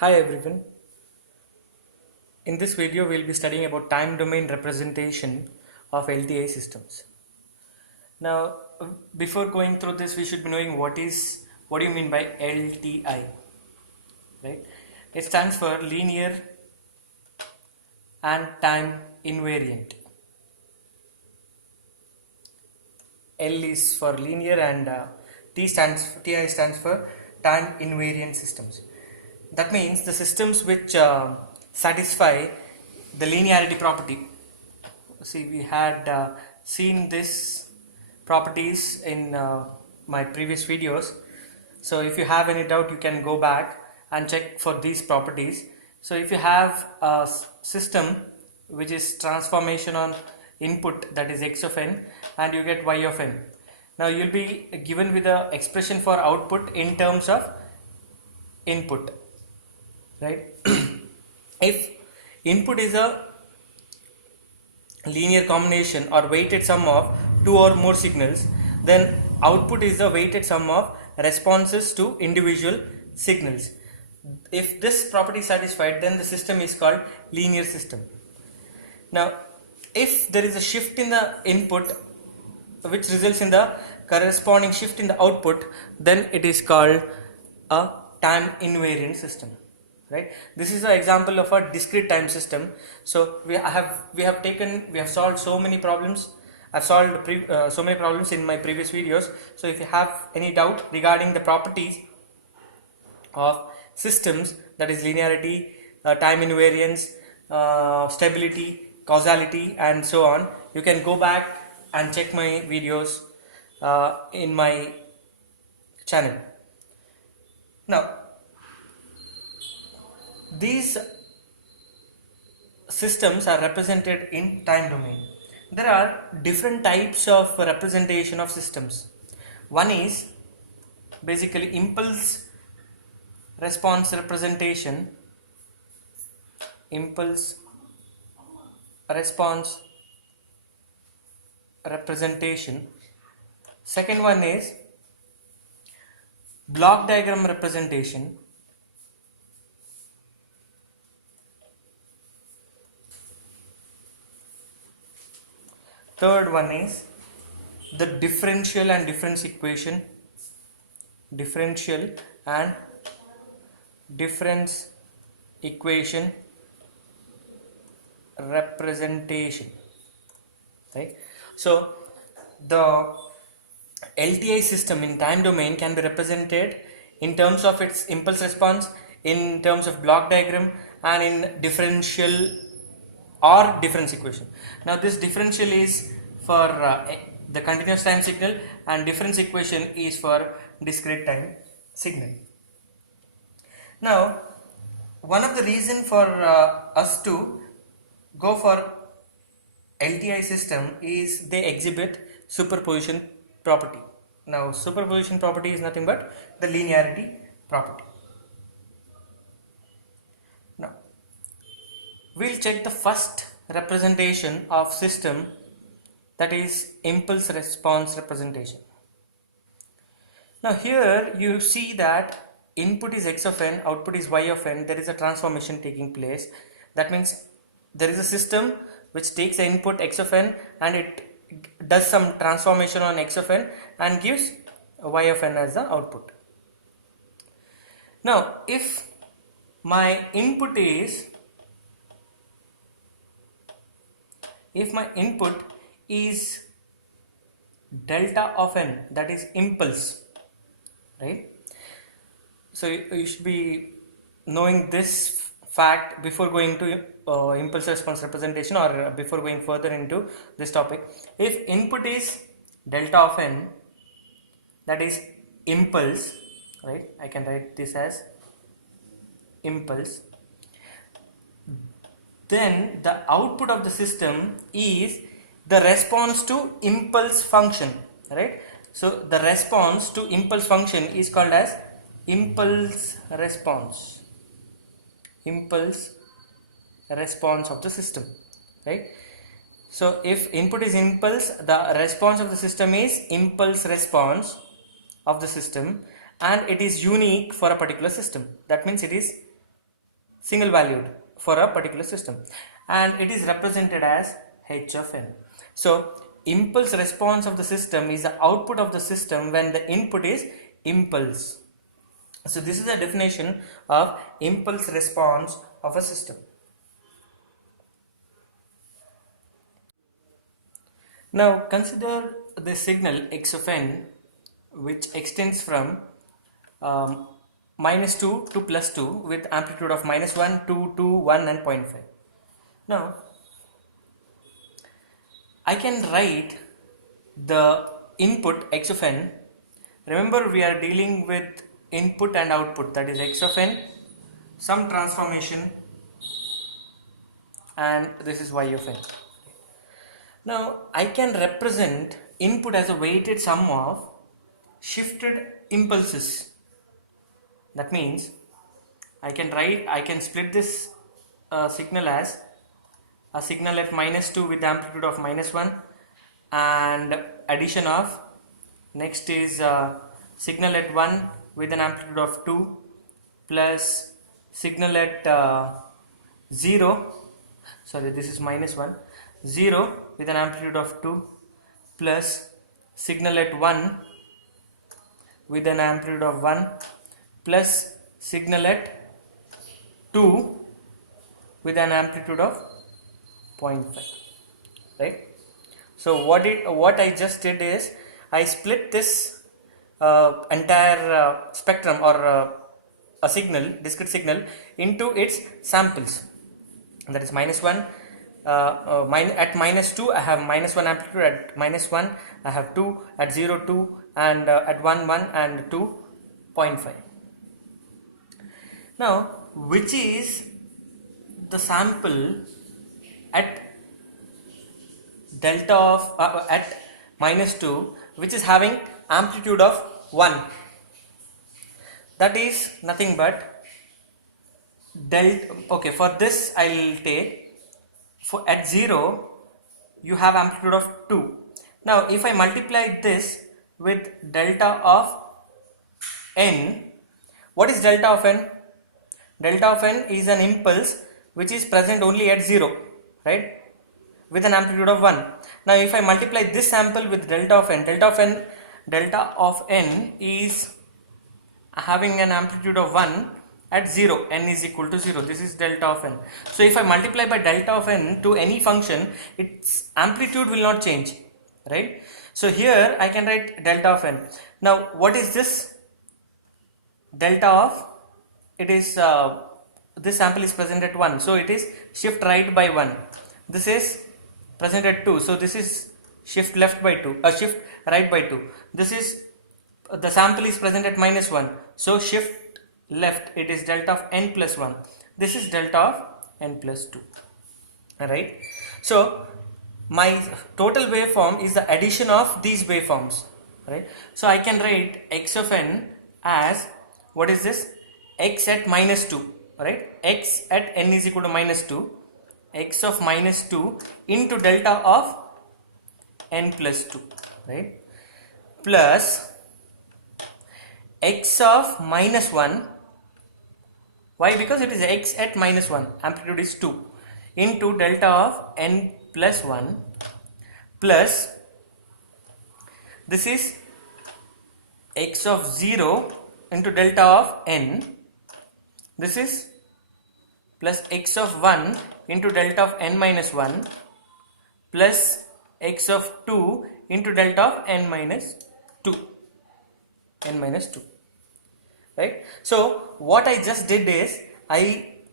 Hi everyone. In this video we'll be studying about time domain representation of LTI systems. Now before going through this we should be knowing what do you mean by LTI, right? It stands for linear and time invariant. L is for linear and TI stands for time invariant systems. That means the systems which satisfy the linearity property. See, we had seen this properties in my previous videos. So if you have any doubt, you can go back and check for these properties. So if you have a system which is transformation on input, that is x of n, and you get y of n. Now you will be given with the expression for output in terms of input, right? If input is a linear combination or weighted sum of two or more signals, then output is the weighted sum of responses to individual signals. If this property is satisfied, then the system is called linear system. Now if there is a shift in the input which results in the corresponding shift in the output, then it is called a time invariant system, right? This is an example of a discrete time system. So we have solved so many problems. I've solved so many problems in my previous videos. So if you have any doubt regarding the properties of systems, that is linearity, time invariance, stability, causality, and so on, you can go back and check my videos in my channel. Now these systems are represented in time domain. There are different types of representation of systems. One is basically impulse response representation. Impulse response representation. Second one is block diagram representation. Third one is the differential and difference equation. Differential and difference equation representation, right? So the LTI system in time domain can be represented in terms of its impulse response, in terms of block diagram, and in differential or difference equation. Now this differential is for the continuous time signal, and difference equation is for discrete time signal. Now one of the reason for us to go for LTI system is they exhibit superposition property. Now superposition property is nothing but the linearity property. Now we'll check the first representation of system, that is impulse response representation. Now here you see that input is x of n, output is y of n. There is a transformation taking place. That means there is a system which takes the input x of n and it does some transformation on x of n and gives y of n as the output. Now if my input is delta of n, that is impulse, right? So you should be knowing this fact before going to impulse response representation, or before going further into this topic. If input is delta of n, that is impulse, right? I can write this as impulse. Then the output of the system is the response to impulse function, right? So the response to impulse function is called as impulse response. Impulse response of the system, right? So if input is impulse, the response of the system is impulse response of the system, and it is unique for a particular system. That means it is single valued for a particular system, and it is represented as h of n. So impulse response of the system is the output of the system when the input is impulse. So this is a definition of impulse response of a system. Now consider the signal x of n, which extends from -2 to +2 with amplitude of -1, 2, 2, 1 and 0.5. Now I can write the input x of n. Remember, we are dealing with input and output, that is x of n, some transformation, and this is y of n. Now I can represent input as a weighted sum of shifted impulses. That means I can split this signal as a signal at -2 with amplitude of -1, and addition of, next is signal at 1 with an amplitude of 2, plus signal at 0, sorry, this is -1, 0 with an amplitude of 2, plus signal at 1 with an amplitude of 1, plus signal at 2 with an amplitude of 0.5, right? So what I just did is I split this entire spectrum, or a signal, discrete signal, into its samples. That is -1, at -2 I have -1 amplitude, at -1 I have 2, at 0 2, and at 1 1, and 2 0.5. Now which is the sample at delta of at -2 which is having amplitude of 1? That is nothing but delta. Okay, for this I'll take, for at 0 you have amplitude of 2. Now if I multiply this with delta of n, what is delta of n? Delta of n is an impulse which is present only at 0, right, with an amplitude of 1. Now if I multiply this sample with delta of n, delta of n is having an amplitude of 1 at 0, n is equal to 0. This is delta of n. So if I multiply by delta of n to any function, its amplitude will not change, right? So here I can write delta of n. Now what is this delta of? It is this sample is present at 1, so it is shift right by 1. This is present at 2, so this is shift left by 2, shift right by 2. This is, the sample is present at -1, so shift left, it is delta of n plus 1. This is delta of n plus 2. Alright, so my total waveform is the addition of these waveforms, right? So I can write x of n as, what is this, x at -2, right? X at n is equal to -2, x of -2 into delta of n plus 2, right, plus x of -1. Why? Because it is x at -1, amplitude is 2, into delta of n plus 1, plus this is x of 0 into delta of n. This is plus x of 1 into delta of n minus 1, plus x of 2 into delta of n minus 2, right? So what I just did is I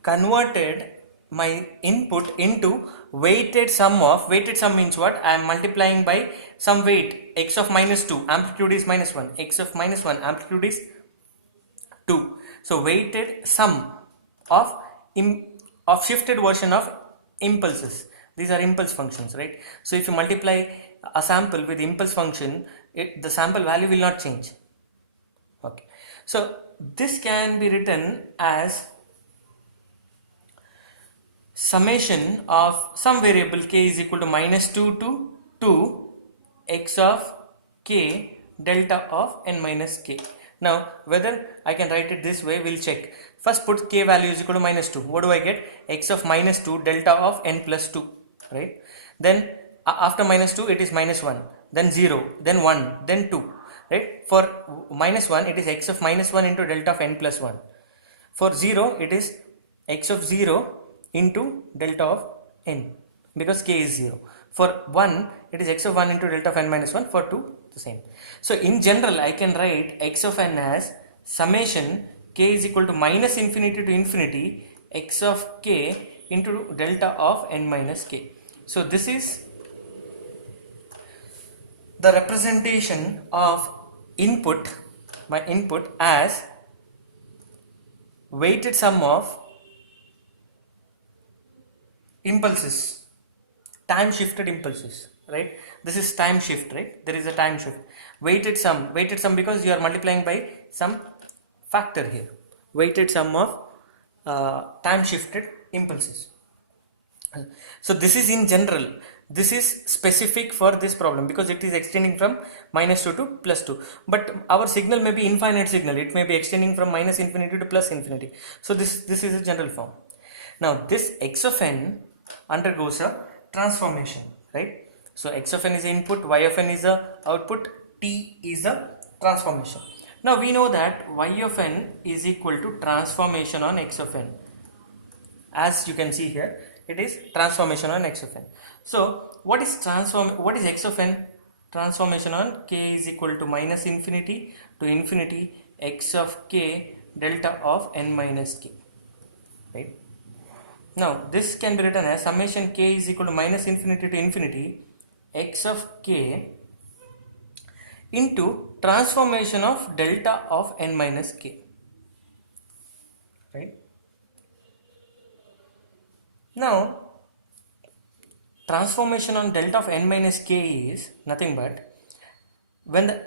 converted my input into weighted sum of, weighted sum means what? I am multiplying by some weight, x of -2, amplitude is -1, x of -1, amplitude is 2. So weighted sum of shifted version of impulses. These are impulse functions, right? So if you multiply a sample with impulse function, the sample value will not change. Okay, so this can be written as summation of some variable k is equal to -2 to 2 x of k delta of n minus k. Now whether I can write it this way, we'll check. First put k value is equal to minus 2. What do I get? X of minus 2 delta of n plus 2, right? Then after minus 2 it is minus 1, then 0, then 1, then 2, right? For minus 1 it is x of minus 1 into delta of n plus 1. For 0 it is x of 0 into delta of n, because k is 0. For 1 it is x of 1 into delta of n minus 1. For 2 the same. So in general I can write x of n as summation k is equal to minus infinity to infinity x of k into delta of n minus k. So this is the representation of input, my input, as weighted sum of impulses, time shifted impulses, right? This is time shift, right? There is a time shift. Weighted sum because you are multiplying by some factor here. Weighted sum of time shifted impulses. So this is in general. This is specific for this problem because it is extending from minus 2 to plus 2. But our signal may be infinite signal. It may be extending from minus infinity to plus infinity. So this is a general form. Now this x of n undergoes a transformation, right? So x of n is the input, y of n is the output, t is the transformation. Now we know that y of n is equal to transformation on x of n. As you can see here, it is transformation on x of n. So what is x of n? Transformation on k is equal to minus infinity to infinity x of k delta of n minus k, right? Now this can be written as summation k is equal to minus infinity to infinity x of k into transformation of delta of n minus k, right? Now transformation on delta of n minus k is nothing but when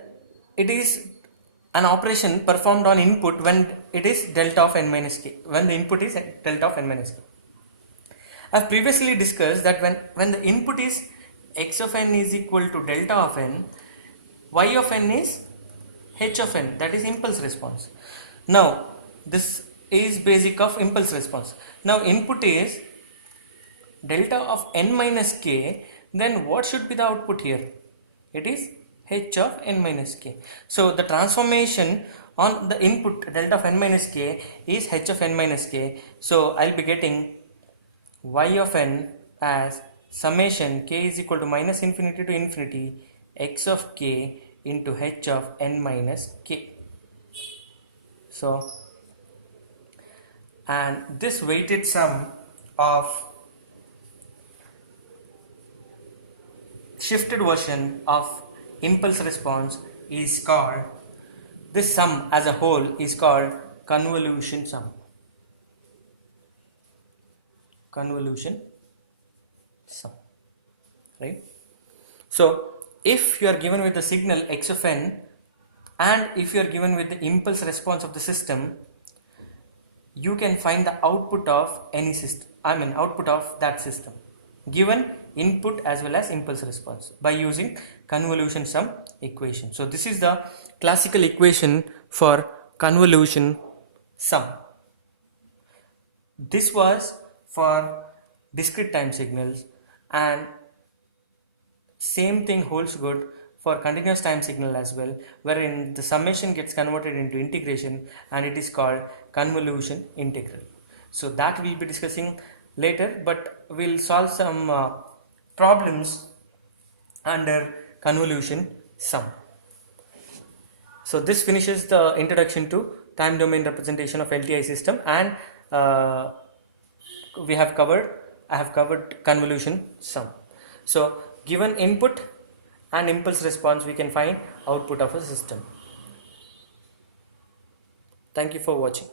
it is an operation performed on input when it is delta of n minus k, when the input is delta of n minus k. I have previously discussed that when the input is x of n is equal to delta of n, y of n is h of n, that is impulse response. Now this is basic of impulse response. Now input is delta of n minus k, then what should be the output here? It is h of n minus k. So the transformation on the input delta of n minus k is h of n minus k. So I'll be getting y of n as summation k is equal to minus infinity to infinity x of k into h of n minus k. So, and this weighted sum of shifted version of impulse response is called, this sum as a whole is called convolution sum. Convolution sum, right? So if you are given with the signal x of n and if you are given with the impulse response of the system, you can find the output of any system, output of that system, given input as well as impulse response by using convolution sum equation. So this is the classical equation for convolution sum. This was for discrete time signals, and same thing holds good for continuous time signal as well, wherein the summation gets converted into integration and it is called convolution integral. So that we'll be discussing later, but we'll solve some problems under convolution sum. So this finishes the introduction to time domain representation of LTI system, and I have covered convolution sum. So given input and impulse response, we can find output of a system. Thank you for watching.